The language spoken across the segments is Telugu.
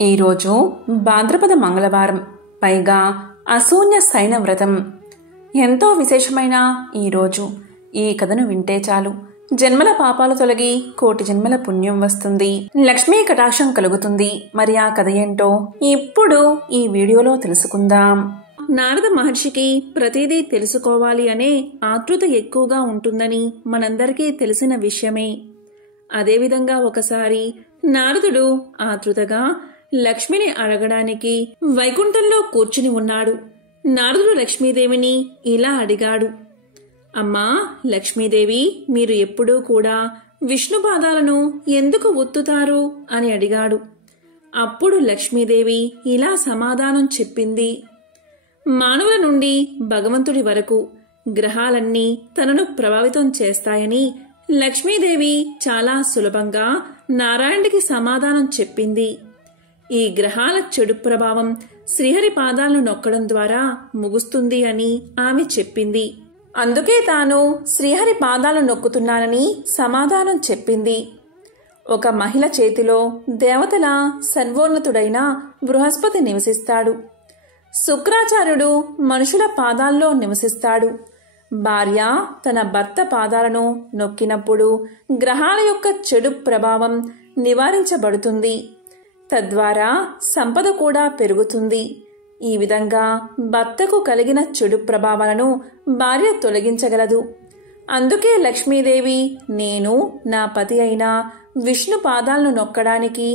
ఈరోజు భాద్రపద మంగళవారం, పైగా అశూన్య శయన వ్రతం. ఎంతో విశేషమైన ఈరోజు ఈ కథను వింటే చాలు జన్మల పాపాలు తొలగి కోటి జన్మల పుణ్యం వస్తుంది, లక్ష్మీ కటాక్షం కలుగుతుంది. మరి ఆ కథ ఏంటో ఇప్పుడు ఈ వీడియోలో తెలుసుకుందాం. నారద మహర్షికి ప్రతిదీ తెలుసుకోవాలి అనే ఆతృత ఎక్కువగా ఉంటుందని మనందరికీ తెలిసిన విషయమే. అదేవిధంగా ఒకసారి నారదుడు ఆతృతగా లక్ష్మిని అడగడానికి వైకుంఠంలో కూర్చుని ఉన్నాడు. నారదుడు లక్ష్మీదేవిని ఇలా అడిగాడు, అమ్మా లక్ష్మీదేవి, మీరు ఎప్పుడూ కూడా విష్ణు పాదాలను ఎందుకు ఒత్తుతారు అని అడిగాడు. అప్పుడు లక్ష్మీదేవి ఇలా సమాధానం చెప్పింది, మానవుల నుండి భగవంతుడి వరకు గ్రహాలన్నీ తనను ప్రభావితం చేస్తాయని లక్ష్మీదేవి చాలా సులభంగా నారాయణుడికి సమాధానం చెప్పింది. ఈ గ్రహాల చెడు ప్రభావం శ్రీహరి పాదాలను నొక్కడం ద్వారా ముగుస్తుంది అని ఆమె చెప్పింది. అందుకే తాను శ్రీహరి పాదాలను నొక్కుతున్నానని సమాధానం చెప్పింది. ఒక మహిళ చేతిలో దేవతల సర్వోన్నతుడైన బృహస్పతి నివసిస్తాడు. శుక్రాచార్యుడు మనుషుల పాదాల్లో నివసిస్తాడు. భార్య తన భర్త పాదాలను నొక్కినప్పుడు గ్రహాల యొక్క చెడు ప్రభావం నివారించబడుతుంది. తద్వారా సంపద కూడా పెరుగుతుంది. ఈ విధంగా భర్తకు కలిగిన చెడు ప్రభావాలను భార్య తొలగించగలదు. అందుకే లక్ష్మీదేవి నేను నా పతి అయిన విష్ణు పాదాలను నొక్కడానికి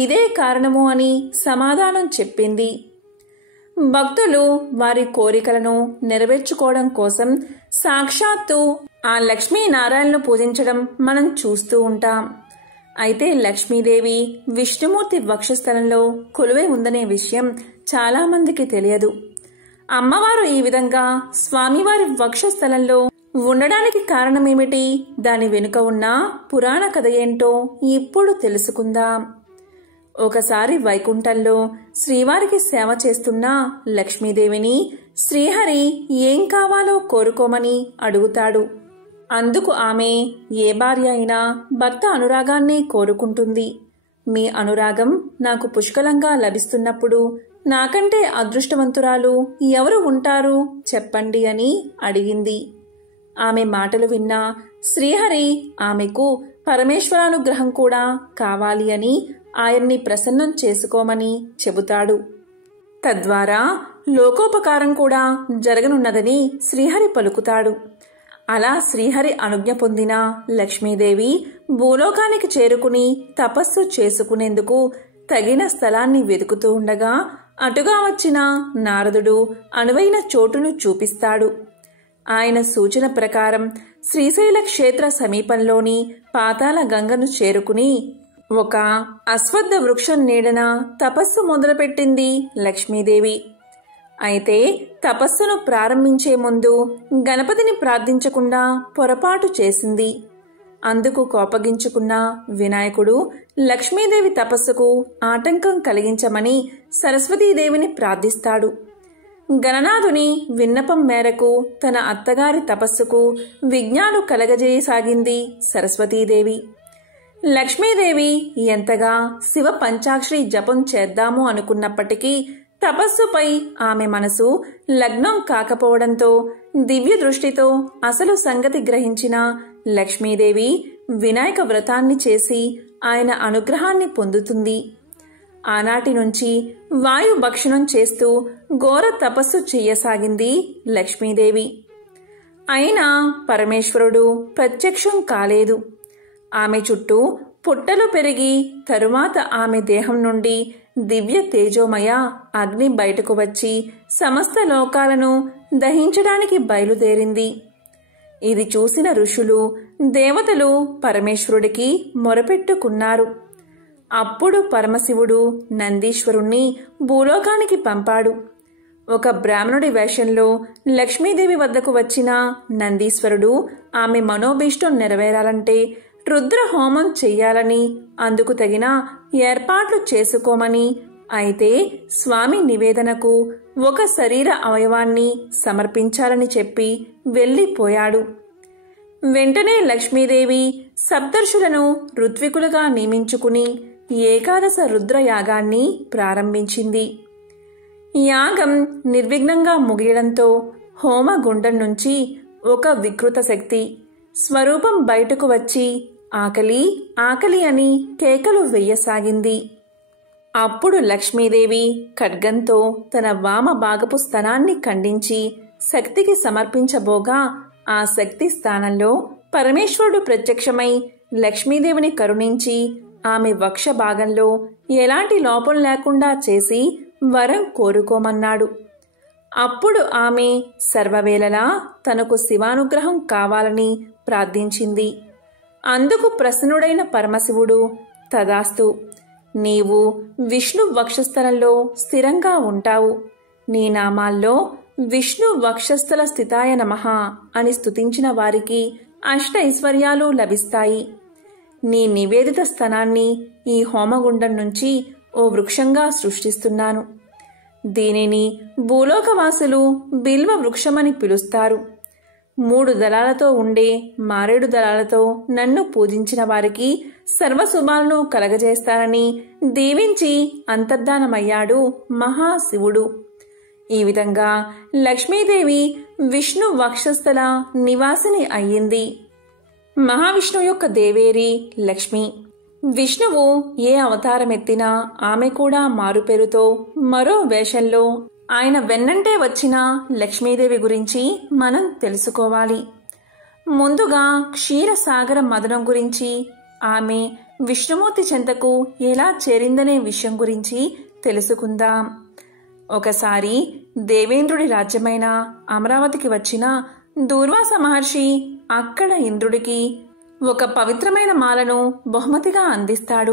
ఇదే కారణము అని సమాధానం చెప్పింది. భక్తులు వారి కోరికలను నెరవేర్చుకోవడం కోసం సాక్షాత్తు ఆ లక్ష్మీనారాయణను పూజించడం మనం చూస్తూ ఉంటాం. అయితే లక్ష్మీదేవి విష్ణుమూర్తి వక్షస్థలంలో కొలువై ఉందనే విషయం చాలా మందికి తెలియదు. అమ్మవారు ఈ విధంగా స్వామివారి వక్షస్థలంలో ఉండడానికి కారణమేమిటి, దాని వెనుక ఉన్న పురాణ కథ ఏంటో ఇప్పుడు తెలుసుకుందాం. ఒకసారి వైకుంఠంలో శ్రీవారికి సేవ చేస్తున్న లక్ష్మీదేవిని శ్రీహరి ఏం కావాలో కోరుకోమని అడుగుతాడు. అందుకు ఆమె ఏ భార్య అయినా భర్త అనురాగాన్ని కోరుకుంటుంది. మీ అనురాగం నాకు పుష్కలంగా లభిస్తున్నప్పుడు నాకంటే అదృష్టవంతురాలు ఎవరు ఉంటారు చెప్పండి అని అడిగింది. ఆమె మాటలు విన్న శ్రీహరి ఆమెకు పరమేశ్వరానుగ్రహం కూడా కావాలి అని ఆయన్ని ప్రసన్నం చేసుకోమని చెబుతాడు. తద్వారా లోకోపకారం కూడా జరగనున్నదని శ్రీహరి పలుకుతాడు. అలా శ్రీహరి అనుజ్ఞ పొందిన లక్ష్మీదేవి భూలోకానికి చేరుకుని తపస్సు చేసుకునేందుకు తగిన స్థలాన్ని వెతుకుతూ ఉండగా అటుగా వచ్చిన నారదుడు అనువైన చోటును చూపిస్తాడు. ఆయన సూచన ప్రకారం శ్రీశైల క్షేత్ర సమీపంలోని పాతాళ గంగను చేరుకుని ఒక అశ్వత్థ వృక్షం నీడన తపస్సు మొదలుపెట్టింది లక్ష్మీదేవి. అయితే తపస్సును ప్రారంభించే ముందు గణపతిని ప్రార్థించకుండా పొరపాటు చేసింది. అందుకు కోపగించుకున్న వినాయకుడు లక్ష్మీదేవి తపస్సుకు ఆటంకం కలిగించమని సరస్వతీదేవిని ప్రార్థిస్తాడు. గణనాథుని విన్నపం మేరకు తన అత్తగారి తపస్సుకు విఘ్నాలు కలగజేయసాగింది సరస్వతీదేవి. లక్ష్మీదేవి ఎంతగా శివ పంచాక్షరి జపం చేద్దాము అనుకున్నప్పటికీ తపస్సుపై ఆమె మనసు లగ్నం కాకపోవడంతో దివ్య దృష్టితో అసలు సంగతి గ్రహించిన లక్ష్మీదేవి వినాయక వ్రతాన్ని చేసి ఆయన అనుగ్రహాన్ని పొందుతుంది. ఆనాటి నుంచి వాయు భక్షణం చేస్తూ ఘోర తపస్సు చెయ్యసాగింది లక్ష్మీదేవి. అయినా పరమేశ్వరుడు ప్రత్యక్షం కాలేదు. ఆమె చుట్టూ పుట్టలు పెరిగి తరువాత ఆమె దేహం నుండి దివ్య తేజోమయ అగ్ని బయటకు వచ్చి సమస్త లోకాలను దహించడానికి బయలుదేరింది. ఇది చూసిన ఋషులు దేవతలు పరమేశ్వరుడికి మొరపెట్టుకున్నారు. అప్పుడు పరమశివుడు నందీశ్వరుణ్ణి భూలోకానికి పంపాడు. ఒక బ్రాహ్మణుడి వేషంలో లక్ష్మీదేవి వద్దకు వచ్చిన నందీశ్వరుడు ఆమె మనోభీష్టం నెరవేరాలంటే రుద్ర హోమం చెయ్యాలని, అందుకు తగిన ఏర్పాట్లు చేసుకోమని, అయితే స్వామి నివేదనకు ఒక శరీర అవయవాన్ని సమర్పించాలని చెప్పి వెళ్ళిపోయాడు. వెంటనే లక్ష్మీదేవి సప్తర్షులను ఋత్వికులుగా నియమించుకుని ఏకాదశ రుద్రయాగాన్ని ప్రారంభించింది. యాగం నిర్విఘ్నంగా ముగియడంతో హోమగుండం నుంచి ఒక వికృత శక్తి స్వరూపం బయటకు వచ్చి ఆకలి ఆకలి అని కేకలు వెయ్యసాగింది. అప్పుడు లక్ష్మీదేవి ఖడ్గంతో తన వామ భాగపు స్తనాన్ని ఖండించి శక్తికి సమర్పించబోగా ఆ శక్తి స్థానంలో పరమేశ్వరుడు ప్రత్యక్షమై లక్ష్మీదేవిని కరుణించి ఆమె వక్ష భాగంలో ఎలాంటి లోపం లేకుండా చేసి వరం కోరుకోమన్నాడు. అప్పుడు ఆమె సర్వవేళలా తనకు శివానుగ్రహం కావాలని ప్రార్థించింది. అందుకు ప్రసన్నుడైన పరమశివుడు తదాస్తు, నీవు విష్ణు వక్షస్థలంలో స్థిరంగా ఉంటావు. నీ నామాల్లో విష్ణు వక్షస్థల స్థితాయ నమః అని స్తుతించిన వారికి అష్ట ఐశ్వర్యాలు లభిస్తాయి. నీ నివేదిత స్థనాన్ని ఈ హోమగుండం నుంచి ఓ వృక్షంగా సృష్టిస్తున్నాను. దీనిని భూలోకవాసులు బిల్వ వృక్షమని పిలుస్తారు. 3 దళాలతో ఉండే మారేడు దళాలతో నన్ను పూజించిన వారికి సర్వశుభాలను కలగజేస్తానని దీవించి అంతర్ధానమయ్యాడు మహాశివుడు. ఈ విధంగా లక్ష్మీదేవి విష్ణు వక్షస్థల నివాసిని అయ్యింది. మహావిష్ణువు యొక్క దేవేరి లక్ష్మి. విష్ణువు ఏ అవతారమెత్తినా ఆమె కూడా మారుపేరుతో మరో వేషంలో ఆయన వెన్నంటే వచ్చిన లక్ష్మీదేవి గురించి మనం తెలుసుకోవాలి. ముందుగా క్షీరసాగర మదనం గురించి, ఆమె విష్ణుమూర్తి చెంతకు ఎలా చేరిందనే విషయం గురించి తెలుసుకుందాం. ఒకసారి దేవేంద్రుడి రాజ్యమైన అమరావతికి వచ్చిన దూర్వాస మహర్షి అక్కడ ఇంద్రుడికి ఒక పవిత్రమైన మాలను బహుమతిగా అందిస్తాడు.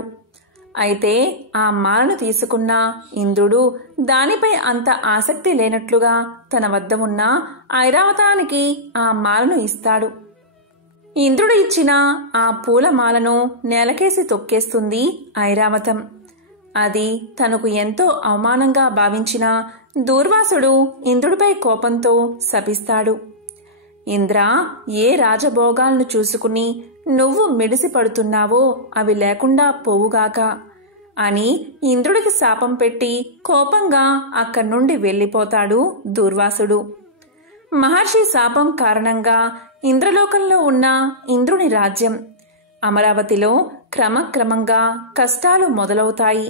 అయితే ఆ మాలను తీసుకున్న ఇంద్రుడు దానిపై అంత ఆసక్తి లేనట్లుగా తన వద్ద ఉన్న ఐరావతానికి ఆ మాలను ఇస్తాడు. ఇంద్రుడు ఇచ్చిన ఆ పూలమాలను నేలకేసి తొక్కేస్తుంది ఐరావతం. అది తనకు ఎంతో అవమానంగా భావించిన దూర్వాసుడు ఇంద్రుడిపై కోపంతో శపిస్తాడు. ఇంద్ర, ఏ రాజభోగాలను చూసుకుని నువ్వు మిడిసి పడుతున్నావో అవి లేకుండా పోవుగాక అని ఇంద్రుడికి శాపం పెట్టి కోపంగా అక్కడి నుండి వెళ్ళిపోతాడు దూర్వాసుడు. మహర్షి శాపం కారణంగా ఇంద్రలోకంలో ఉన్న ఇంద్రుని రాజ్యం అమరావతిలో క్రమక్రమంగా కష్టాలు మొదలవుతాయి.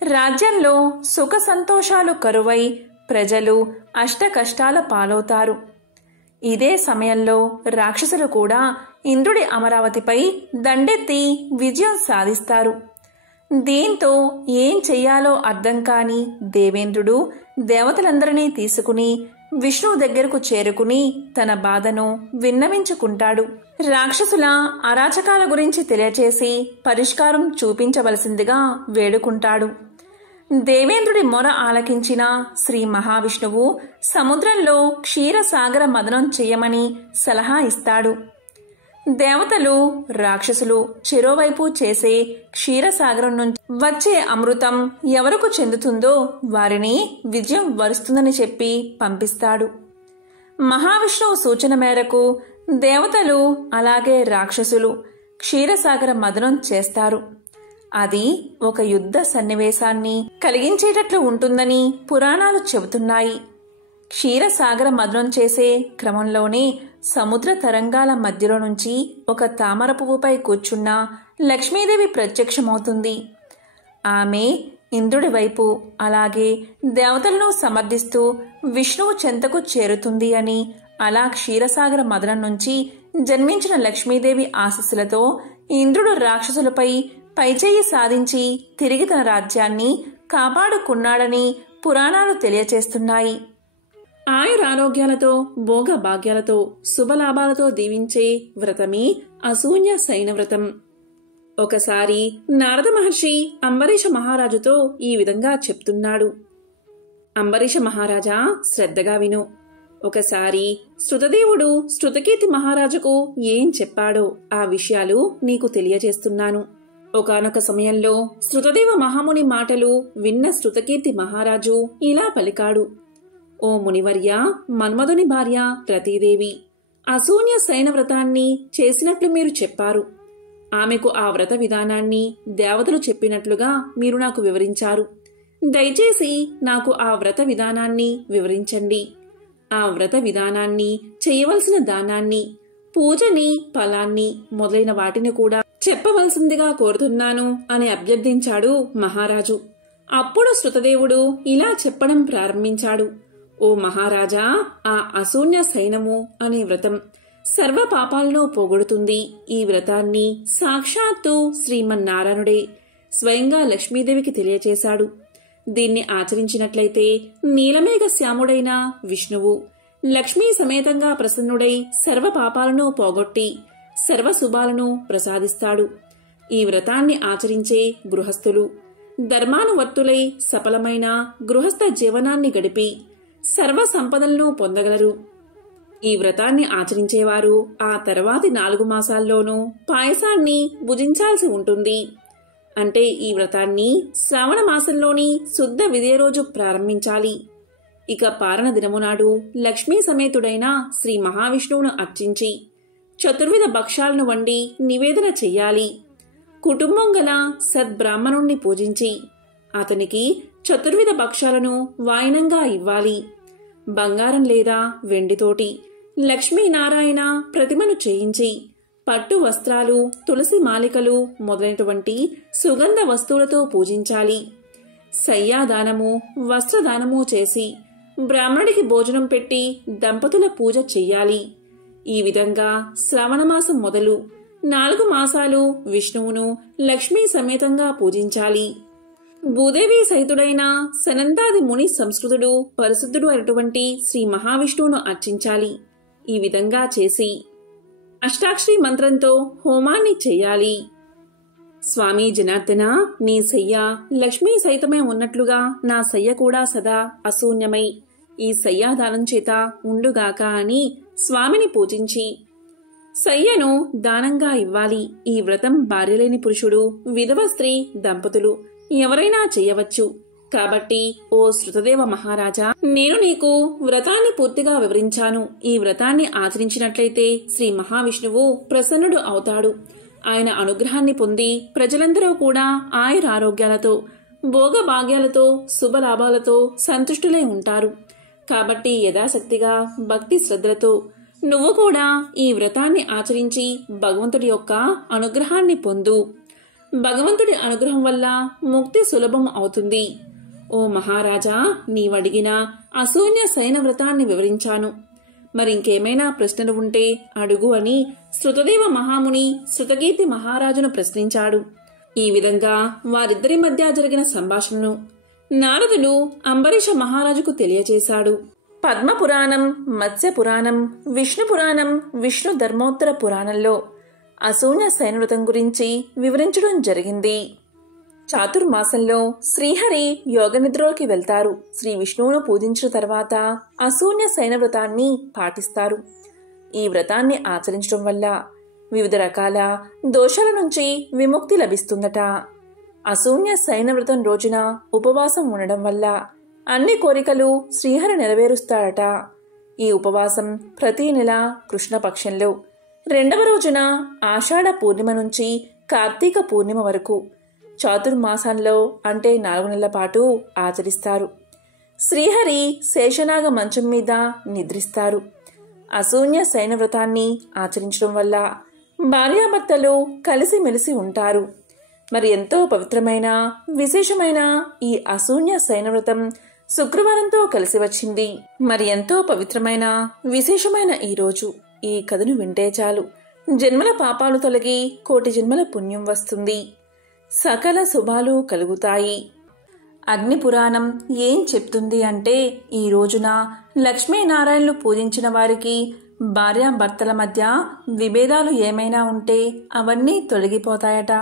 రాజ్యంలో సుఖ సంతోషాలు కరువై ప్రజలు అష్ట కష్టాల పాలవుతారు. ఇదే సమయంలో రాక్షసులు కూడా ఇంద్రుడి అమరావతిపై దండెత్తి విజయం సాధిస్తారు. దీంతో ఏం చెయ్యాలో అర్థం కాని దేవేంద్రుడు దేవతలందరినీ తీసుకుని విష్ణువు దగ్గరకు చేరుకుని తన బాధను విన్నవించుకుంటాడు. రాక్షసుల అరాచకాల గురించి తెలియచేసి పరిష్కారం చూపించవలసిందిగా వేడుకుంటాడు. దేవేంద్రుడి మొర ఆలకించిన శ్రీ మహావిష్ణువు సముద్రంలో క్షీరసాగర మదనం చేయమని సలహా ఇస్తాడు. దేవతలు రాక్షసులు చెరోవైపు చేసే క్షీరసాగరం నుంచి వచ్చే అమృతం ఎవరకు చెందుతుందో వారిని విజయం వరుస్తుందని చెప్పి పంపిస్తాడు. మహావిష్ణువు సూచన మేరకు దేవతలు అలాగే రాక్షసులు క్షీరసాగర మదనం చేస్తారు. అది ఒక యుద్ధ సన్నివేశాన్ని కలిగించేటట్లు ఉంటుందని పురాణాలు చెబుతున్నాయి. క్షీరసాగర మదనం చేసే క్రమంలోనే సముద్ర తరంగాల మధ్యలో నుంచి ఒక తామర పువ్వుపై కూర్చున్న లక్ష్మీదేవి ప్రత్యక్షమవుతుంది. ఆమె ఇంద్రుడి వైపు అలాగే దేవతలను సమర్థిస్తూ విష్ణువు చెంతకు చేరుతుంది అని, అలా క్షీరసాగర మదనం నుంచి జన్మించిన లక్ష్మీదేవి ఆశీస్సులతో ఇంద్రుడు రాక్షసులపై పైచేయి సాధించి తిరిగి తన రాజ్యాన్ని కాపాడుకున్నాడని పురాణాలు తెలియచేస్తున్నాయి. ఆయురారోగ్యాలతో భోగ భాగ్యాలతో శుభలాభాలతో దీవించే వ్రతమే అసూన్య శయన వ్రతం. ఒకసారి నారద మహర్షి అంబరీష మహారాజుతో ఈ విధంగా చెప్తున్నాడు. అంబరీష మహారాజా, శ్రద్ధగా విను. ఒకసారి శృతదేవుడు శృతకీర్తి మహారాజుకు ఏం చెప్పాడో ఆ విషయాలు నీకు తెలియజేస్తున్నాను. ఒకానొక సమయంలో శృతదేవ మహాముని మాటలు విన్న శృతకీర్తి మహారాజు ఇలా పలికాడు. ఓ మునివర్య, మన్మధుని భార్య రతీదేవి అసూన్య శయన వ్రతాన్ని చేసినట్లు మీరు చెప్పారు. ఆమెకు ఆ వ్రత విధానాన్ని దేవతలు చెప్పినట్లుగా మీరు నాకు వివరించారు. దయచేసి నాకు ఆ వ్రత విధానాన్ని వివరించండి. ఆ వ్రత విధానాన్ని, చేయవలసిన దానాన్ని, పూజని, ఫలాన్ని మొదలైన వాటిని కూడా చెప్పవలసిందిగా కోరుతున్నాను అని అభ్యర్థించాడు మహారాజు. అప్పుడు శృతదేవుడు ఇలా చెప్పడం ప్రారంభించాడు. ఓ మహారాజా, ఆ అశూన్య సైనము అనే వ్రతం సర్వ పాపాలను పోగొడుతుంది. ఈ వ్రతాన్ని సాక్షాత్తు శ్రీమన్నారాయణుడే స్వయంగా లక్ష్మీదేవికి తెలియచేశాడు. దీన్ని ఆచరించినట్లయితే నీలమేఘ శ్యాముడైన విష్ణువు లక్ష్మీ సమేతంగా ప్రసన్నుడై సర్వ పాపాలను పోగొట్టి సర్వ శుభాలను ప్రసాదిస్తాడు. ఈ వ్రతాన్ని ఆచరించే గృహస్థులు ధర్మానువర్తులై సఫలమైన గృహస్థ జీవనాన్ని గడిపి సర్వ సంపదలను పొందగలరు. ఈ వ్రతాన్ని ఆచరించేవారు ఆ తర్వాతి 4 మాసాల్లోనూ పాయసాన్ని భుజించాల్సి ఉంటుంది. అంటే ఈ వ్రతాన్ని శ్రావణ మాసంలోని శుద్ధ విదియ రోజు ప్రారంభించాలి. ఇక పారణ దినమునాడు లక్ష్మీ సమేతుడైన శ్రీ మహావిష్ణువును అర్చించి చతుర్విధ భక్ష్యాలను వండి నివేదన చెయ్యాలి. కుటుంబం గల సద్బ్రాహ్మణుణ్ణి పూజించి అతనికి చతుర్విధ భక్ష్యాలను వాయనంగా ఇవ్వాలి. బంగారం లేదా వెండితోటి లక్ష్మీనారాయణ ప్రతిమను చేయించి పట్టు వస్త్రాలు, తులసి మాలికలు మొదలైనటువంటి సుగంధ వస్తువులతో పూజించాలి. శయ్యాదానము, వస్త్రదానము చేసి బ్రాహ్మణుడికి భోజనం పెట్టి దంపతుల పూజ చెయ్యాలి. ఈ విధంగా శ్రావణమాసం మొదలు 4 మాసాలు విష్ణువును లక్ష్మీ సమేతంగా పూజించాలి. భూదేవి సహితుడైన సనందాది ముని సంస్కృతుడు పరిశుద్ధుడు అయినటువంటి శ్రీ మహావిష్ణువును అర్చించాలి. ఈ విధంగా చేసి అష్టాక్షరి మంత్రంతో హోమాన్ని చెయ్యాలి. స్వామి జనార్దన, నీ శయ్య లక్ష్మీ సహితమై ఉన్నట్లుగా నా శయ్య కూడా సదా అశూన్యమై ఈ శయ్యాదానం చేత ఉండుగాక అని స్వామిని పూజించి శయ్యను దానంగా ఇవ్వాలి. ఈ వ్రతం భార్యలేని పురుషుడు, విధవ స్త్రీ దంపతులు ఎవరైనా చెయ్యవచ్చు. కాబట్టి ఓ శృతదేవ మహారాజా, నేను నీకు వ్రతాన్ని పూర్తిగా వివరించాను. ఈ వ్రతాన్ని ఆచరించినట్లయితే శ్రీ మహావిష్ణువు ప్రసన్నుడు అవుతాడు. ఆయన అనుగ్రహాన్ని పొంది ప్రజలందరూ కూడా ఆయురారోగ్యాలతో, భోగభాగ్యాలతో, శుభలాభాలతో సంతుష్టులై ఉంటారు. కాబట్టి యథాశక్తిగా భక్తి శ్రద్ధలతో నువ్వు కూడా ఈ వ్రతాన్ని ఆచరించి భగవంతుడి యొక్క అనుగ్రహాన్ని పొందు. భగవంతుడి అనుగ్రహం వల్ల ముక్తి సులభం అవుతుంది. ఓ మహారాజా, నీవడిగిన అశూన్య శయన వ్రతాన్ని వివరించాను. మరింకేమైనా ప్రశ్నలు ఉంటే అడుగు అని శృతదేవ మహాముని శృతకీర్తి మహారాజును ప్రశ్నించాడు. ఈ విధంగా వారిద్దరి మధ్య జరిగిన సంభాషణను నారదుడు అంబరీష మహారాజుకు తెలియచేశాడు. పద్మపురాణం, మత్స్య పురాణం, విష్ణు పురాణం, విష్ణు ధర్మోత్తర పురాణంలో అశూన్య శయనవ్రతం గురించి వివరించడం జరిగింది. చాతుర్మాసంలో శ్రీహరి యోగనిద్రలోకి వెళ్తారు. శ్రీ విష్ణువును పూజించిన తర్వాత అశూన్య శయనవ్రతాన్ని పాటిస్తారు. ఈ వ్రతాన్ని ఆచరించడం వల్ల వివిధ రకాల దోషాల నుంచి విముక్తి లభిస్తుందట. అశూన్య శయనవ్రతం రోజున ఉపవాసం ఉండడం వల్ల అన్ని కోరికలు శ్రీహరి నెరవేరుస్తాడట. ఈ ఉపవాసం ప్రతి నెల కృష్ణపక్షంలో 2వ రోజున ఆషాఢ పూర్ణిమ నుంచి కార్తీక పూర్ణిమ వరకు చాతుర్మాసాల్లో అంటే 4 నెలల పాటు ఆచరిస్తారు. శ్రీహరి శేషనాగ మంచం మీద నిద్రిస్తారు. అశూన్య శయనవ్రతాన్ని ఆచరించడం వల్ల భార్యాభర్తలు కలిసిమెలిసి ఉంటారు. మరి ఎంతో పవిత్రమైన విశేషమైన ఈ అశూన్య శయనవ్రతం శుక్రవారంతో కలిసి వచ్చింది. మరి ఎంతో పవిత్రమైన విశేషమైన ఈ రోజు ఈ కథను వింటే చాలు జన్మల పాపాలు తొలగి కోటి జన్మల పుణ్యం వస్తుంది. సకల శుభాలు కలుగుతాయి. అగ్ని పురాణం ఏం చెప్తుంది అంటే, ఈ రోజున లక్ష్మీనారాయణలు పూజించిన వారికి భార్యాభర్తల మధ్య విభేదాలు ఏమైనా ఉంటే అవన్నీ తొలగిపోతాయట.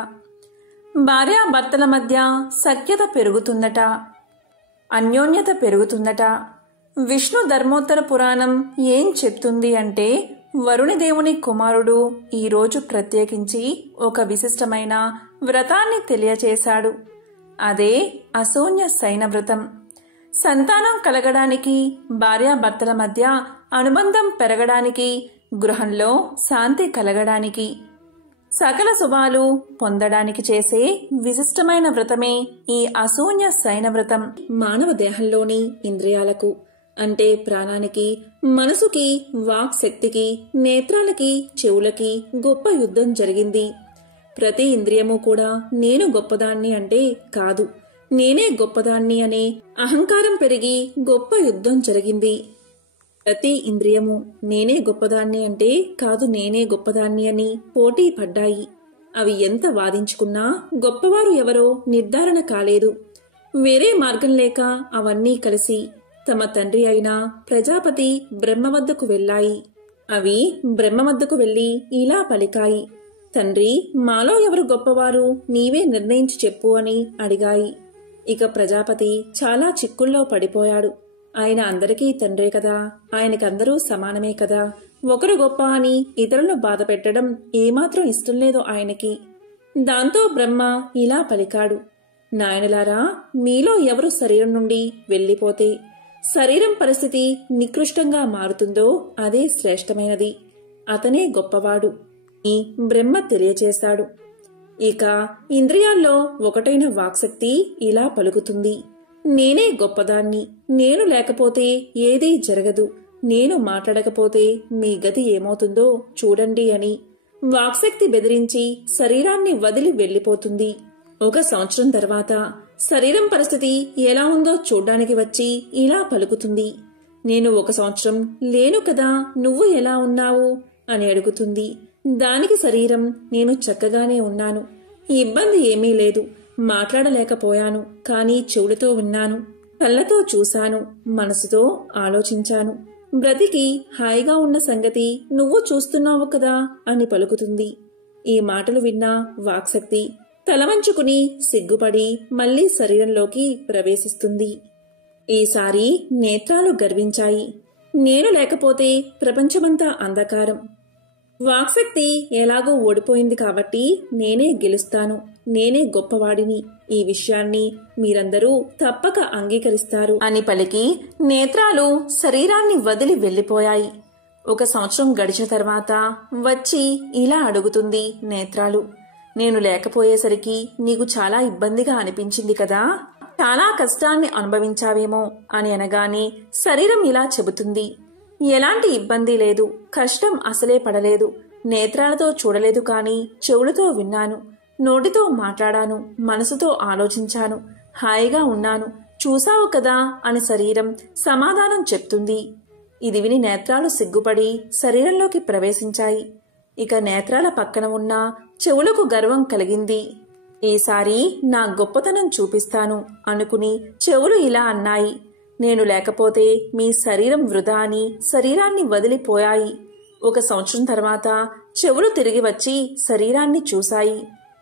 భార్యాభర్తల మధ్య సఖ్యత పెరుగుతుందట, అన్యోన్యత పెరుగుతుందట. విష్ణు ధర్మోత్తర పురాణం ఏం చెప్తుంది అంటే, వరుణి దేవుని కుమారుడు ఈరోజు ప్రత్యేకించి ఒక విశిష్టమైన వ్రతాన్ని తెలియచేశాడు. అదే అశూన్య శయన వ్రతం. సంతానం కలగడానికి, భార్యాభర్తల మధ్య అనుబంధం పెరగడానికి, గృహంలో శాంతి కలగడానికి, సకల శుభాలు పొందడానికి చేసే విశిష్టమైన వ్రతమే ఈ అశూన్య శయన వ్రతం. మానవ దేహంలోని ఇంద్రియాలకు అంటే ప్రాణానికి, మనసుకి, వాక్ శక్తికి, నేత్రాలకి, చెవులకి గొప్ప యుద్ధం జరిగింది. ప్రతి ఇంద్రియము కూడా నేను గొప్పదాన్ని అంటే కాదు, నేనే గొప్పదాన్ని అనే అహంకారం పెరిగి గొప్ప యుద్ధం జరిగింది. ప్రతి ఇంద్రియము నేనే గొప్పదాన్ని అంటే కాదు, నేనే గొప్పదాన్ని అని పోటీ పడ్డాయి. అవి ఎంత వాదించుకున్నా గొప్పవారు ఎవరో నిర్ధారణ కాలేదు. వేరే మార్గం లేక అవన్నీ కలిసి తమ తండ్రి అయిన ప్రజాపతి బ్రహ్మ వద్దకు వెళ్లాయి. అవి బ్రహ్మ వద్దకు వెళ్లి ఇలా పలికాయి, తండ్రి, మాలో ఎవరు గొప్పవారు, నీవే నిర్ణయించి చెప్పు అని అడిగాయి. ఇక ప్రజాపతి చాలా చిక్కుల్లో పడిపోయాడు. ఆయన అందరికీ తండ్రే కదా, ఆయనకందరూ సమానమే కదా, ఒకరు గొప్ప అని ఇతరులను బాధ పెట్టడం ఏమాత్రం ఇష్టం లేదు ఆయనకి. దాంతో బ్రహ్మ ఇలా పలికాడు, నాయనలారా, మీలో ఎవరు శరీరం నుండి వెళ్లిపోతే శరీరం పరిస్థితి నికృష్టంగా మారుతుందో అదే శ్రేష్టమైనది, అతనే గొప్పవాడు అని బ్రహ్మ తెలియచేశాడు. ఇక ఇంద్రియాల్లో ఒకటైన వాక్శక్తి ఇలా పలుకుతుంది, నేనే గొప్పదాన్ని, నేను లేకపోతే ఏదీ జరగదు, నేను మాట్లాడకపోతే మీ గతి ఏమవుతుందో చూడండి అని వాక్శక్తి బెదిరించి శరీరాన్ని వదిలి వెళ్లిపోతుంది. 1 సంవత్సరం తర్వాత శరీరం పరిస్థితి ఎలా ఉందో చూడ్డానికి వచ్చి ఇలా పలుకుతుంది, నేను 1 సంవత్సరం లేను కదా, నువ్వు ఎలా ఉన్నావు అని అడుగుతుంది. దానికి శరీరం, నేను చక్కగానే ఉన్నాను, ఇబ్బంది ఏమీ లేదు, మాట్లాడలేకపోయాను, కానీ చెవులతో విన్నాను, కళ్ళతో చూశాను, మనసుతో ఆలోచించాను, బ్రతికి హాయిగా ఉన్న సంగతి నువ్వు చూస్తున్నావు కదా అని పలుకుతుంది. ఈ మాటలు విన్న వాక్శక్తి తలవంచుకుని సిగ్గుపడి మళ్లీ శరీరంలోకి ప్రవేశిస్తుంది. ఈసారి నేత్రాలు గర్వించాయి, నేను లేకపోతే ప్రపంచమంతా అంధకారం, వాక్శక్తి ఎలాగో ఓడిపోయింది కాబట్టి నేనే గెలుస్తాను, నేనే గొప్పవాడిని, ఈ విషయాన్ని మీరందరూ తప్పక అంగీకరిస్తారు అని పలికి నేత్రాలు శరీరాన్ని వదిలి వెళ్లిపోయాయి. 1 సంవత్సరం గడిచిన తర్వాత వచ్చి ఇలా అడుగుతుంది నేత్రాలు, నేను లేకపోయేసరికి నీకు చాలా ఇబ్బందిగా అనిపించింది కదా, చాలా కష్టాన్ని అనుభవించావేమో అని అనగానే శరీరం ఇలా చెబుతుంది, ఎలాంటి ఇబ్బంది లేదు, కష్టం అసలే పడలేదు, నేత్రాలతో చూడలేదు కాని చెవులతో విన్నాను, నోటితో మాట్లాడాను, మనసుతో ఆలోచించాను, హాయిగా ఉన్నాను, చూశావు కదా అని శరీరం సమాధానం చెప్తుంది. ఇది విని నేత్రాలు సిగ్గుపడి శరీరంలోకి ప్రవేశించాయి. ఇక నేత్రాల పక్కన ఉన్న చెవులకు గర్వం కలిగింది. ఈసారి నా గొప్పతనం చూపిస్తాను అనుకుని చెవులు ఇలా అన్నాయి, నేను లేకపోతే మీ శరీరం వృధా అని శరీరాన్ని వదిలిపోయాయి. 1 సంవత్సరం తర్వాత చెవులు తిరిగి వచ్చి శరీరాన్ని చూశాయి.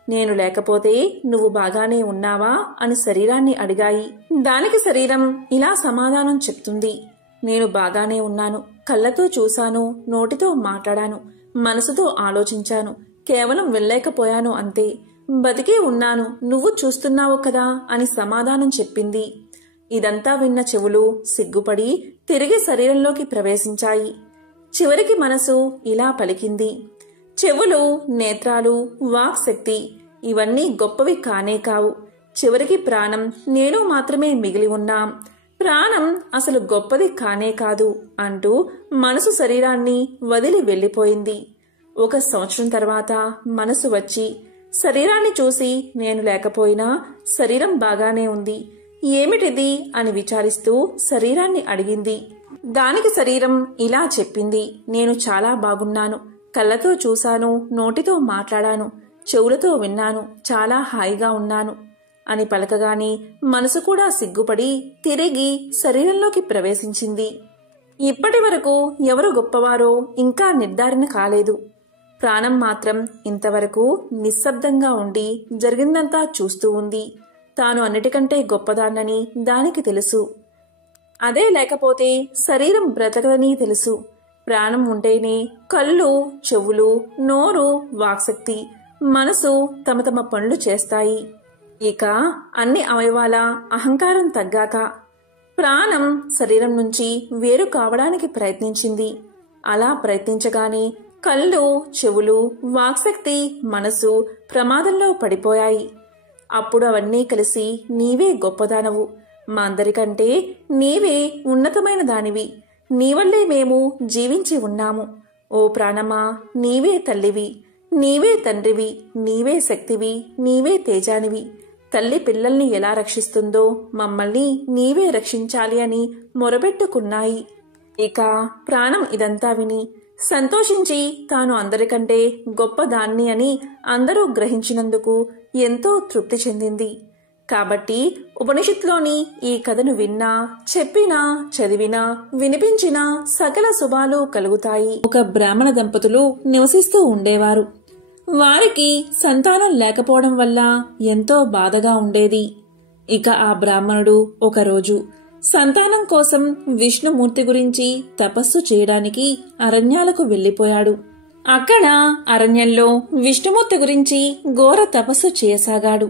నేను లేకపోతే నువ్వు బాగానే ఉన్నావా అని శరీరాన్ని అడిగాయి. దానికి శరీరం ఇలా సమాధానం చెప్తుంది, నేను బాగానే ఉన్నాను, కళ్ళతో చూశాను, నోటితో మాట్లాడాను, మనసుతో ఆలోచించాను, కేవలం వెళ్ళలేకపోయాను అంతే, బతికే ఉన్నాను, నువ్వు చూస్తున్నావు కదా అని సమాధానం చెప్పింది. ఇదంతా విన్న చెవులు సిగ్గుపడి తిరిగి శరీరంలోకి ప్రవేశించాయి. చివరికి మనసు ఇలా పలికింది, చెవులు, నేత్రాలు, వాక్శక్తి ఇవన్నీ గొప్పవి కానే కావు, చివరికి ప్రాణం, నేను మాత్రమే మిగిలి ఉన్నాం, ప్రాణం అసలు గొప్పది కానే కాదు అంటూ మనసు శరీరాన్ని వదిలి వెళ్లిపోయింది. 1 సంవత్సరం తర్వాత మనసు వచ్చి శరీరాన్ని చూసి నేను లేకపోయినా శరీరం బాగానే ఉంది, ఏమిటిది అని విచారిస్తూ శరీరాన్ని అడిగింది. దానికి శరీరం ఇలా చెప్పింది, నేను చాలా బాగున్నాను, కళ్ళతో చూశాను, నోటితో మాట్లాడాను, చెవులతో విన్నాను, చాలా హాయిగా ఉన్నాను అని పలకగాని మనసు కూడా సిగ్గుపడి తిరిగి శరీరంలోకి ప్రవేశించింది. ఇప్పటి వరకు ఎవరు గొప్పవారో ఇంకా నిర్ధారణ కాలేదు. ప్రాణం మాత్రం ఇంతవరకు నిశ్శబ్దంగా ఉండి జరిగిందంతా చూస్తూ ఉంది. తాను అన్నిటికంటే గొప్పదాన్నని దానికి తెలుసు. అదే లేకపోతే శరీరం బ్రతకదని తెలుసు. ప్రాణం ఉంటేనే కళ్ళు, చెవులు, నోరు, వాక్శక్తి, మనసు తమ తమ పనులు చేస్తాయి. ఇక అన్ని అవయవాల అహంకారం తగ్గాక ప్రాణం శరీరం నుంచి వేరు కావడానికి ప్రయత్నించింది. అలా ప్రయత్నించగానే కళ్ళు, చెవులు, వాక్శక్తి, మనసు ప్రమాదంలో పడిపోయాయి. అప్పుడు అవన్నీ కలిసి నీవే గొప్పదానవు, మా అందరికంటే నీవే ఉన్నతమైన దానివి, నీవల్లే మేము జీవించి ఉన్నాము. ఓ ప్రాణమా, నీవే తల్లివి, నీవే తండ్రివి, నీవే శక్తివి, నీవే తేజానివి. తల్లి పిల్లల్ని ఎలా రక్షిస్తుందో మమ్మల్ని నీవే రక్షించాలి అని మొరబెట్టుకున్నాయి. ఇక ప్రాణం ఇదంతా విని సంతోషించి తాను అందరికంటే గొప్పదాన్ని అని అందరూ గ్రహించినందుకు ఎంతో తృప్తి చెందింది. కాబట్టి ఉపనిషత్తులోని ఈ కథను విన్నా, చెప్పినా, చదివినా, వినిపించినా సకల శుభాలు కలుగుతాయి. ఒక బ్రాహ్మణ దంపతులు నివసిస్తూ ఉండేవారు. వారికి సంతానం లేకపోవడం వల్ల ఎంతో బాధగా ఉండేది. ఇక ఆ బ్రాహ్మణుడు ఒకరోజు సంతానం కోసం విష్ణుమూర్తి గురించి తపస్సు చేయడానికి అరణ్యాలకు వెళ్లిపోయాడు. అక్కడ అరణ్యంలో విష్ణుమూర్తి గురించి ఘోర తపస్సు చేయసాగాడు.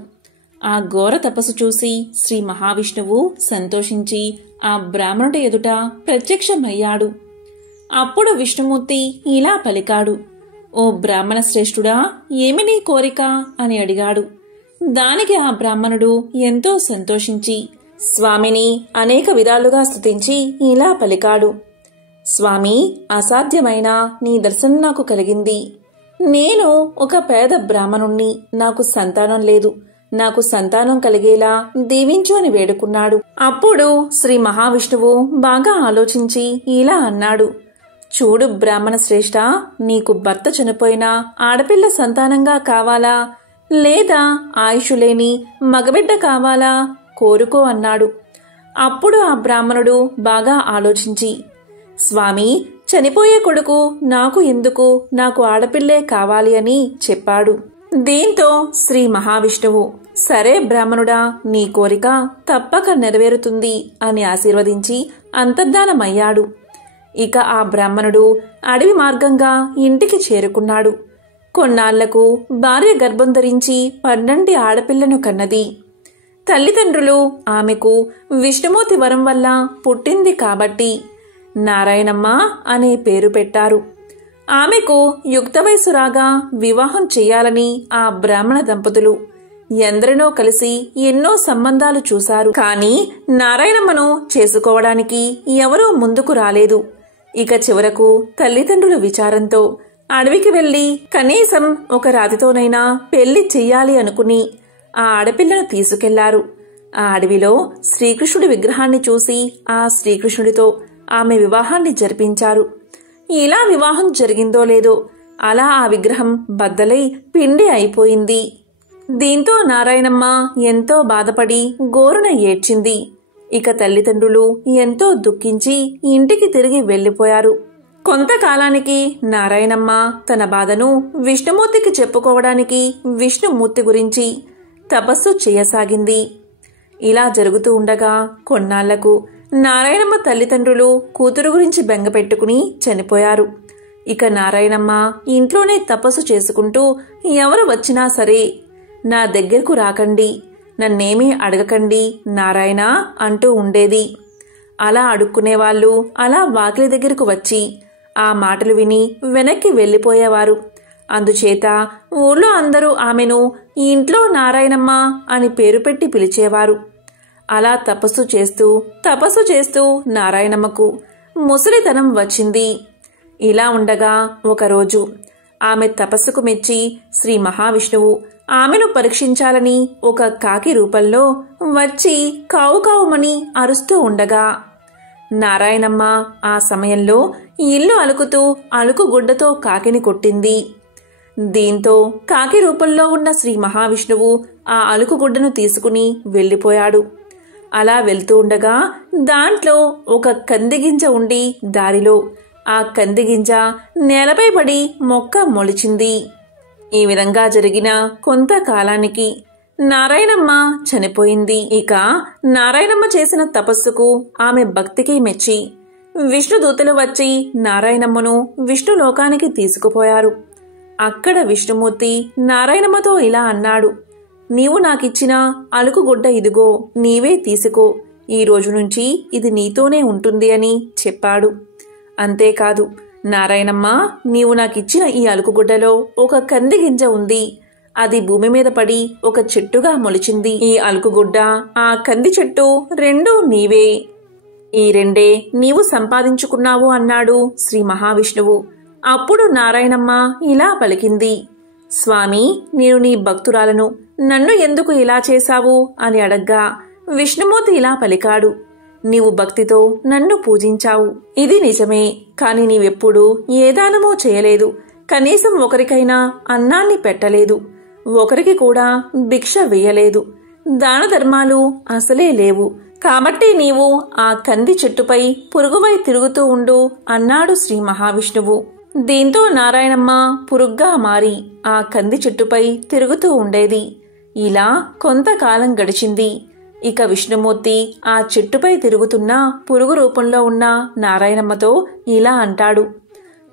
ఆ ఘోర తపస్సు చూసి శ్రీ మహావిష్ణువు సంతోషించి ఆ బ్రాహ్మణుడి ఎదుట ప్రత్యక్షమయ్యాడు. అప్పుడు విష్ణుమూర్తి ఇలా పలికాడు, ఓ బ్రాహ్మణ శ్రేష్ఠుడా, ఏమి నీ కోరిక అని అడిగాడు. దానికి ఆ బ్రాహ్మణుడు ఎంతో సంతోషించి స్వామిని అనేక విధాలుగా స్తుతించి ఇలా పలికాడు, స్వామి, అసాధ్యమైన నీ దర్శనం నాకు కలిగింది. నేను ఒక పేద బ్రాహ్మణుణ్ణి, నాకు సంతానం లేదు, నాకు సంతానం కలిగేలా దీవించు అని వేడుకున్నాడు. అప్పుడు శ్రీ మహావిష్ణువు బాగా ఆలోచించి ఇలా అన్నాడు, చూడు బ్రాహ్మణ శ్రేష్ఠ, నీకు భర్త చనిపోయినా ఆడపిల్ల సంతానంగా కావాలా, లేదా ఆయుషులేని మగబిడ్డ కావాలా, కోరుకో అన్నాడు. అప్పుడు ఆ బ్రాహ్మణుడు బాగా ఆలోచించి, స్వామి, చనిపోయే కొడుకు నాకు ఎందుకు, నాకు ఆడపిల్లే కావాలి అని చెప్పాడు. దీంతో శ్రీ మహావిష్ణువు, సరే బ్రాహ్మణుడా, నీ కోరిక తప్పక నెరవేరుతుంది అని ఆశీర్వదించి అంతర్ధానమయ్యాడు. ఇక ఆ బ్రాహ్మణుడు అడవి మార్గంగా ఇంటికి చేరుకున్నాడు. కొన్నాళ్లకు భార్య గర్భం ధరించి 12 ఆడపిల్లను కన్నది. తల్లిదండ్రులు ఆమెకు విష్ణుమూర్తి వరం వల్ల పుట్టింది కాబట్టి నారాయణమ్మ అనే పేరు పెట్టారు. ఆమెకు యుక్త వయసు రాగా వివాహం చెయ్యాలని ఆ బ్రాహ్మణ దంపతులు ఎందరినో కలిసి ఎన్నో సంబంధాలు చూశారు. కాని నారాయణమ్మను చేసుకోవడానికి ఎవరూ ముందుకు రాలేదు. ఇక చివరకు తల్లిదండ్రుల విచారంతో అడవికి వెళ్లి కనీసం ఒక రాతితోనైనా పెళ్లి చెయ్యాలి అనుకుని ఆ ఆడపిల్లను తీసుకెళ్లారు. ఆ అడవిలో శ్రీకృష్ణుడి విగ్రహాన్ని చూసి ఆ శ్రీకృష్ణుడితో ఆమె వివాహాన్ని జరిపించారు. ఇలా వివాహం జరిగిందో లేదో అలా ఆ విగ్రహం బద్దలై పిండి అయిపోయింది. దీంతో నారాయణమ్మ ఎంతో బాధపడి గోరున ఏడ్చింది. ఇక తల్లిదండ్రులు ఎంతో దుఃఖించి ఇంటికి తిరిగి వెళ్లిపోయారు. కొంతకాలానికి నారాయణమ్మ తన బాధను విష్ణుమూర్తికి చెప్పుకోవడానికి విష్ణుమూర్తి గురించి తపస్సు చేయసాగింది. ఇలా జరుగుతూ ఉండగా కొన్నాళ్లకు నారాయణమ్మ తల్లిదండ్రులు కూతురు గురించి బెంగపెట్టుకుని చనిపోయారు. ఇక నారాయణమ్మ ఇంట్లోనే తపస్సు చేసుకుంటూ ఎవరు వచ్చినా సరే నా దగ్గరకు రాకండి, నన్నేమీ అడగకండి నారాయణ అంటూ ఉండేది. అలా అడుక్కునేవాళ్లు అలా వాకిలి దగ్గరకు వచ్చి ఆ మాటలు విని వెనక్కి వెళ్లిపోయేవారు. అందుచేత ఊళ్ళో అందరూ ఆమెను ఇంట్లో నారాయణమ్మ అని పేరు పెట్టి పిలిచేవారు. అలా తపస్సు చేస్తూ నారాయణమ్మకు ముసలితనం వచ్చింది. ఇలా ఉండగా ఒకరోజు ఆమె తపస్సుకు మెచ్చి శ్రీ మహావిష్ణువు ఆమెను పరీక్షించాలని ఒక కాకి రూపంలో వచ్చి కావు కావుమని అరుస్తూ ఉండగా నారాయణమ్మ ఆ సమయంలో ఇల్లు అలుకుతూ అలుకుగుడ్డతో కాకిని కొట్టింది. దీంతో కాకి రూపంలో ఉన్న శ్రీ మహావిష్ణువు ఆ అలుకుగుడ్డను తీసుకుని వెళ్లిపోయాడు. అలా వెళ్తూ ఉండగా దాంట్లో ఒక కందిగింజ ఉండి దారిలో ఆ కందిగింజ నేలపై పడి మొక్క మొలిచింది. ఈ విధంగా జరిగిన కొంతకాలానికి నారాయణమ్మ చనిపోయింది. ఇక నారాయణమ్మ చేసిన తపస్సుకు ఆమె భక్తికి మెచ్చి విష్ణుదూతలు వచ్చి నారాయణమ్మను విష్ణులోకానికి తీసుకుపోయారు. అక్కడ విష్ణుమూర్తి నారాయణమ్మతో ఇలా అన్నాడు, నీవు నాకిచ్చిన అలుకుగుడ్డ ఇదిగో, నీవే తీసుకో, ఈ రోజు నుంచి ఇది నీతోనే ఉంటుంది అని చెప్పాడు. అంతేకాదు నారాయణమ్మ, నీవు నాకిచ్చిన ఈ అలుకుగుడ్డలో ఒక కంది గింజ ఉంది. అది భూమి మీద పడి ఒక చెట్టుగా మొలిచింది. ఈ అలుకుగుడ్డ, ఆ కంది చెట్టు రెండూ నీవే. ఈ రెండే నీవు సంపాదించుకున్నావు అన్నాడు శ్రీ మహావిష్ణువు. అప్పుడు నారాయణమ్మ ఇలా పలికింది, స్వామి, నేను నీ భక్తురాలను, నన్ను ఎందుకు ఇలా చేశావు అని అడగ్గా విష్ణుమూర్తి ఇలా పలికాడు, నీవు భక్తితో నన్ను పూజించావు. ఇది నిజమే, కాని నీవెప్పుడూ ఏ దానమూ చేయలేదు. కనీసం ఒకరికైనా అన్నాన్ని పెట్టలేదు. ఒకరికి కూడా భిక్ష వేయలేదు. దాన ధర్మాలు అసలే లేవు. కాబట్టి నీవు ఆ కంది చెట్టుపై పురుగువై తిరుగుతూ ఉండు అన్నాడు శ్రీ మహావిష్ణువు. దీంతో నారాయణమ్మ పురుగ్గా మారి ఆ కంది చెట్టుపై తిరుగుతూ ఉండేది. ఇలా కొంతకాలం గడిచింది. ఇక విష్ణుమూర్తి ఆ చెట్టుపై తిరుగుతున్న పురుగు రూపంలో ఉన్న నారాయణమ్మతో ఇలా అంటాడు,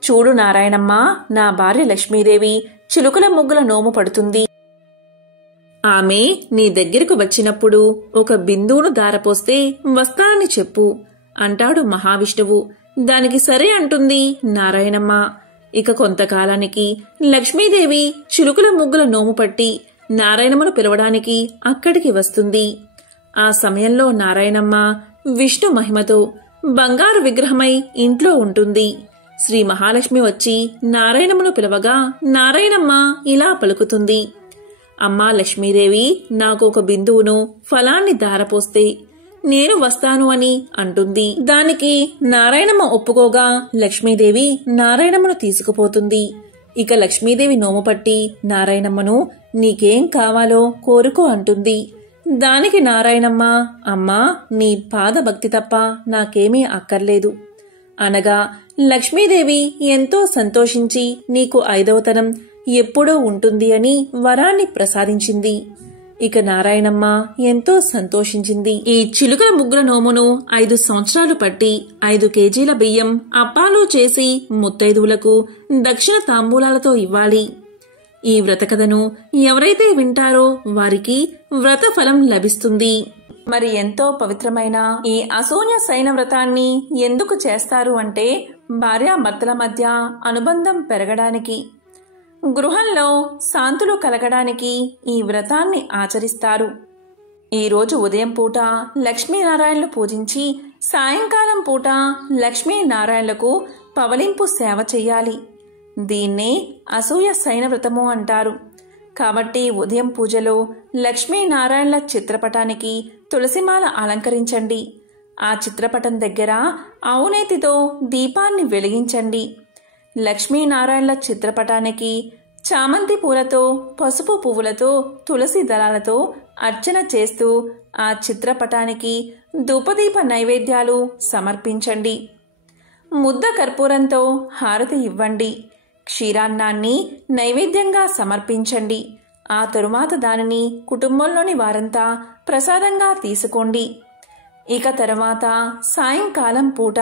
చూడు నారాయణమ్మ, నా భార్య లక్ష్మీదేవి చిలుకల ముగ్గుల నోము పడుతుంది. ఆమె నీ దగ్గరకు వచ్చినప్పుడు ఒక బిందువును దారపోస్తే వస్తానని చెప్పు అంటాడు మహావిష్ణువు. దానికి సరే అంటుంది నారాయణమ్మ. ఇక కొంతకాలానికి లక్ష్మీదేవి చిలుకల ముగ్గుల నోము పట్టి నారాయణమ్మను పిలవడానికి అక్కడికి వస్తుంది. ఆ సమయంలో నారాయణమ్మ విష్ణు మహిమతో బంగారు విగ్రహమై ఇంట్లో ఉంటుంది. శ్రీ మహాలక్ష్మి వచ్చి నారాయణమ్మను పిలవగా నారాయణమ్మ ఇలా పలుకుతుంది, అమ్మా లక్ష్మీదేవి, నాకు ఒక బిందువును ఫలాన్ని దారపోస్తే నేను వస్తాను అని అంటుంది. దానికి నారాయణమ్మ ఒప్పుకోగా లక్ష్మీదేవి నారాయణమ్మను తీసుకుపోతుంది. ఇక లక్ష్మీదేవి నోము పట్టి నారాయణమ్మను నీకేం కావాలో కోరుకో అంటుంది. దానికి నారాయణమ్మ, అమ్మా, నీ పాదభక్తి తప్ప నాకేమీ అక్కర్లేదు అనగా లక్ష్మీదేవి ఎంతో సంతోషించి నీకు 5వ తరం ఎప్పుడూ ఉంటుంది అని వరాన్ని ప్రసాదించింది. ఇక నారాయణమ్మ ఎంతో సంతోషించింది. ఈ చిలుకల ముగ్గుల నోమును 5 సంవత్సరాలు పట్టి 5 కేజీల బియ్యం అప్పాలు చేసి ముత్తైదువులకు దక్షిణ తాంబూలాలతో ఇవ్వాలి. ఈ వ్రతకథను ఎవరైతే వింటారో వారికి వ్రత ఫలం లభిస్తుంది. మరి ఎంతో పవిత్రమైన ఈ అసూయ శయన వ్రతాన్ని ఎందుకు చేస్తారు అంటే భార్యాభర్తల మధ్య అనుబంధం పెరగడానికి, గృహంలో శాంతులు కలగడానికి ఈ వ్రతాన్ని ఆచరిస్తారు. ఈరోజు ఉదయం పూట లక్ష్మీనారాయణలు పూజించి సాయంకాలం పూట లక్ష్మీనారాయణలకు పవలింపు సేవ చెయ్యాలి. దీన్నే అసూయ శయన వ్రతము అంటారు. కాబట్టి ఉదయం పూజలో లక్ష్మీనారాయణల చిత్రపటానికి తులసిమాల అలంకరించండి. ఆ చిత్రపటం దగ్గర ఆవునేతితో దీపాన్ని వెలిగించండి. లక్ష్మీనారాయణల చిత్రపటానికి చామంతి పూలతో, పసుపు పువ్వులతో, తులసి దళాలతో అర్చన చేస్తూ ఆ చిత్రపటానికి ధూపదీప నైవేద్యాలు సమర్పించండి. ముద్ద కర్పూరంతో హారతి ఇవ్వండి. క్షీరాన్నాన్ని నైవేద్యంగా సమర్పించండి. ఆ తరువాత దానిని కుటుంబంలోని వారంతా ప్రసాదంగా తీసుకోండి. ఇక తర్వాత సాయంకాలం పూట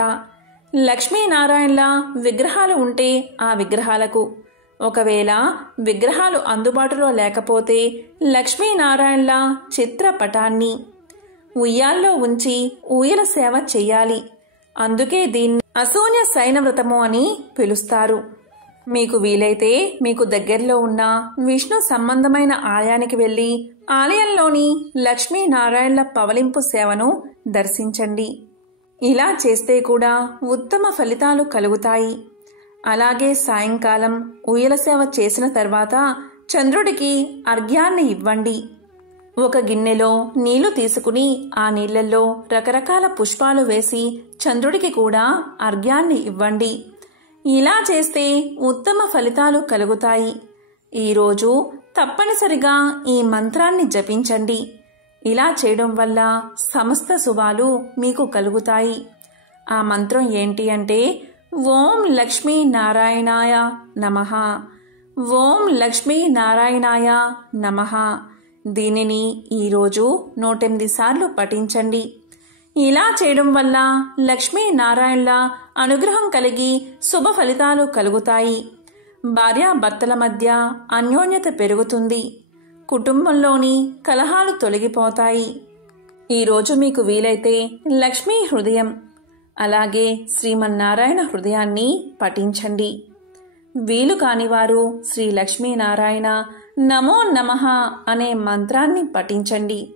లక్ష్మీనారాయణల విగ్రహాలు ఉంటే ఆ విగ్రహాలకు, ఒకవేళ విగ్రహాలు అందుబాటులో లేకపోతే లక్ష్మీనారాయణల చిత్రపటాన్ని ఉయ్యాల్లో ఉంచి ఊయల సేవ చెయ్యాలి. అందుకే దీన్ని అసూయ శయన వ్రతము అని పిలుస్తారు. మీకు వీలైతే మీకు దగ్గరలో ఉన్న విష్ణు సంబంధమైన ఆలయానికి వెళ్లి ఆలయంలోని లక్ష్మీనారాయణల పవలింపు సేవను దర్శించండి. ఇలా చేస్తే కూడా ఉత్తమ ఫలితాలు కలుగుతాయి. అలాగే సాయంకాలం ఊయల సేవ చేసిన తర్వాత చంద్రుడికి అర్ఘ్యాన్ని ఇవ్వండి. ఒక గిన్నెలో నీళ్లు తీసుకుని ఆ నీళ్లలో రకరకాల పుష్పాలు వేసి చంద్రుడికి కూడా అర్ఘ్యాన్ని ఇవ్వండి. ఇలా చేస్తే ఉత్తమ ఫలితాలు కలుగుతాయి. ఈరోజు తప్పనిసరిగా ఈ మంత్రాన్ని జపించండి. ఇలా చేయడం వల్ల సమస్త శుభాలు మీకు కలుగుతాయి. ఆ మంత్రం ఏంటి అంటే ఓం లక్ష్మీ నారాయణాయ నమః, ఓం లక్ష్మీ నారాయణాయ నమః. దీనిని ఈరోజు 108 సార్లు పఠించండి. ఇలా చేయడం వల్ల లక్ష్మీనారాయణల అనుగ్రహం కలిగి శుభ ఫలితాలు కలుగుతాయి. భార్యాభర్తల మధ్య అన్యోన్యత పెరుగుతుంది. కుటుంబంలోని కలహాలు తొలగిపోతాయి. ఈరోజు మీకు వీలైతే లక్ష్మీ హృదయం అలాగే శ్రీమన్నారాయణ హృదయాన్ని పఠించండి. వీలు కానివారు శ్రీ లక్ష్మీనారాయణ నమో నమః అనే మంత్రాన్ని పఠించండి.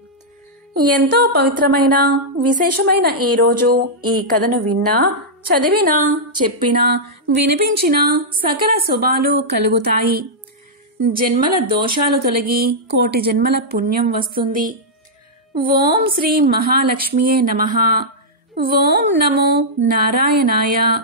ఎంతో పవిత్రమైన విశేషమైన ఈరోజు ఈ కథను విన్నా, చదివినా, చెప్పినా, వినిపించినా సకల శుభాలు కలుగుతాయి. జన్మల దోషాలు తొలగి కోటి జన్మల పుణ్యం వస్తుంది. ఓం శ్రీ మహాలక్ష్మియే నమః. ఓం నమో నారాయణాయ.